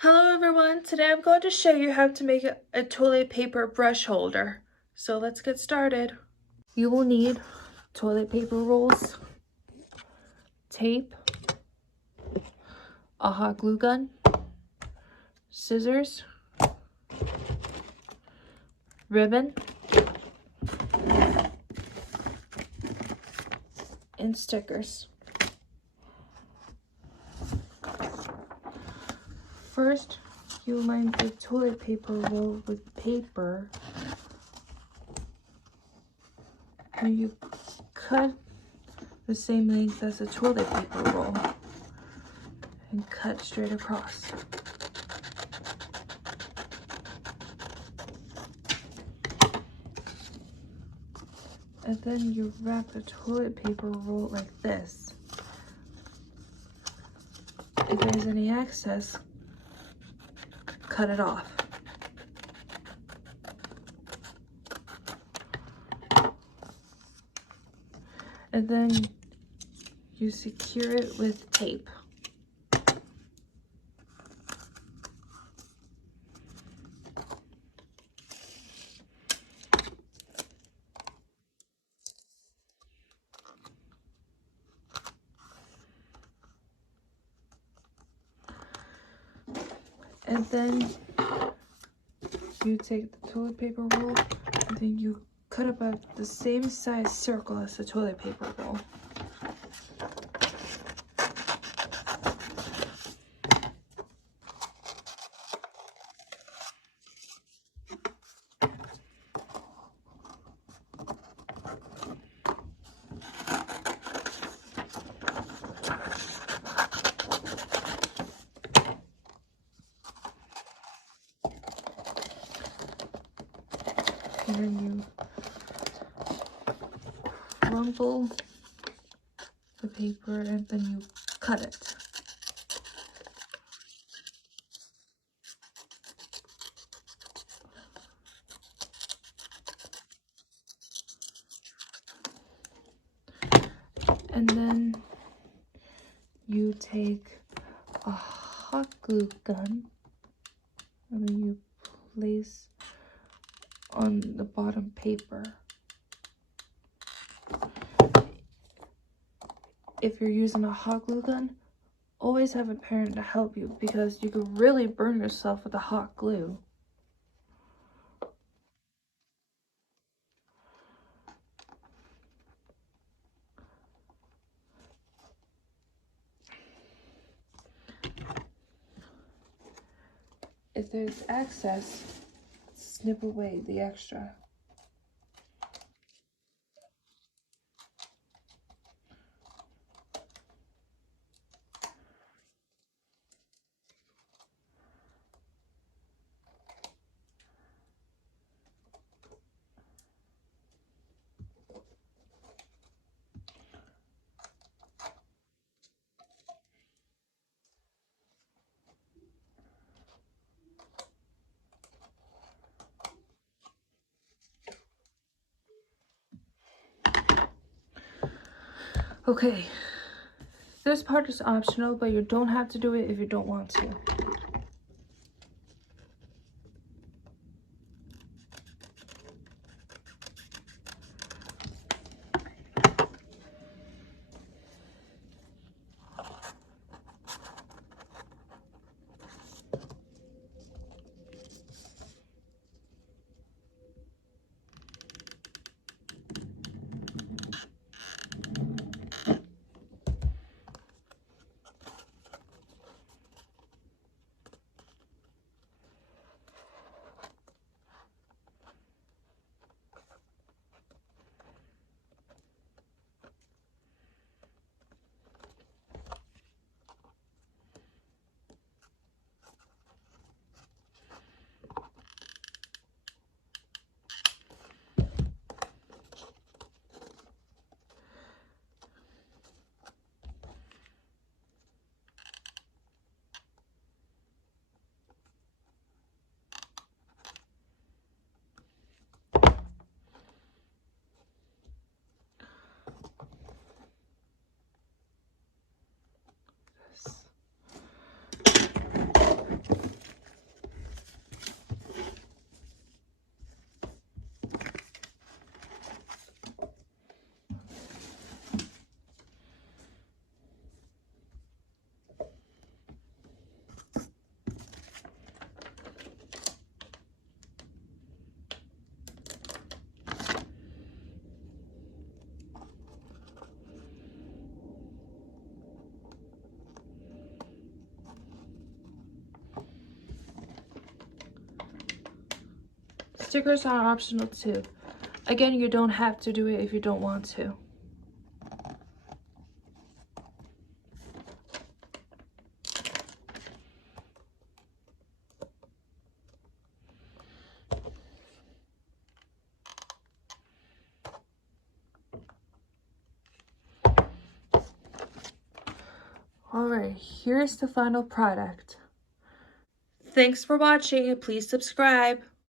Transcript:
Hello everyone, today I'm going to show you how to make a toilet paper brush holder. So let's get started. You will need toilet paper rolls, tape, a hot glue gun, scissors, ribbon, and stickers. First, you line the toilet paper roll with paper. And you cut the same length as the toilet paper roll and cut straight across. And then you wrap the toilet paper roll like this. If there's any excess, cut it off. And then you secure it with tape. And then you take the toilet paper roll and then you cut about the same size circle as the toilet paper roll. And then you crumple the paper and then you cut it. And then you take a hot glue gun and then you place on the bottom paper. If you're using a hot glue gun, always have a parent to help you because you could really burn yourself with the hot glue. If there's excess, snip away the extra. Okay, this part is optional, but you don't have to do it if you don't want to. Stickers are optional too. Again, you don't have to do it if you don't want to. Alright, here's the final product. Thanks for watching and please subscribe.